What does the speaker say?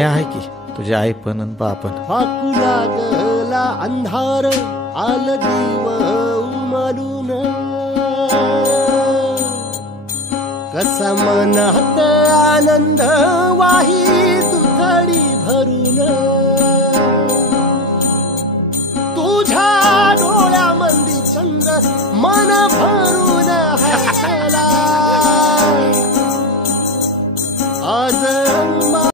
मी आहे की तुझी आई पण आणि बाप पण. फाकू लागला अंधार आल दिव उमलून कसा मनात आनंद वाही तुथडी भरून तुझ्या डोळ्यामंदी चंद्र मन भरून हसला आज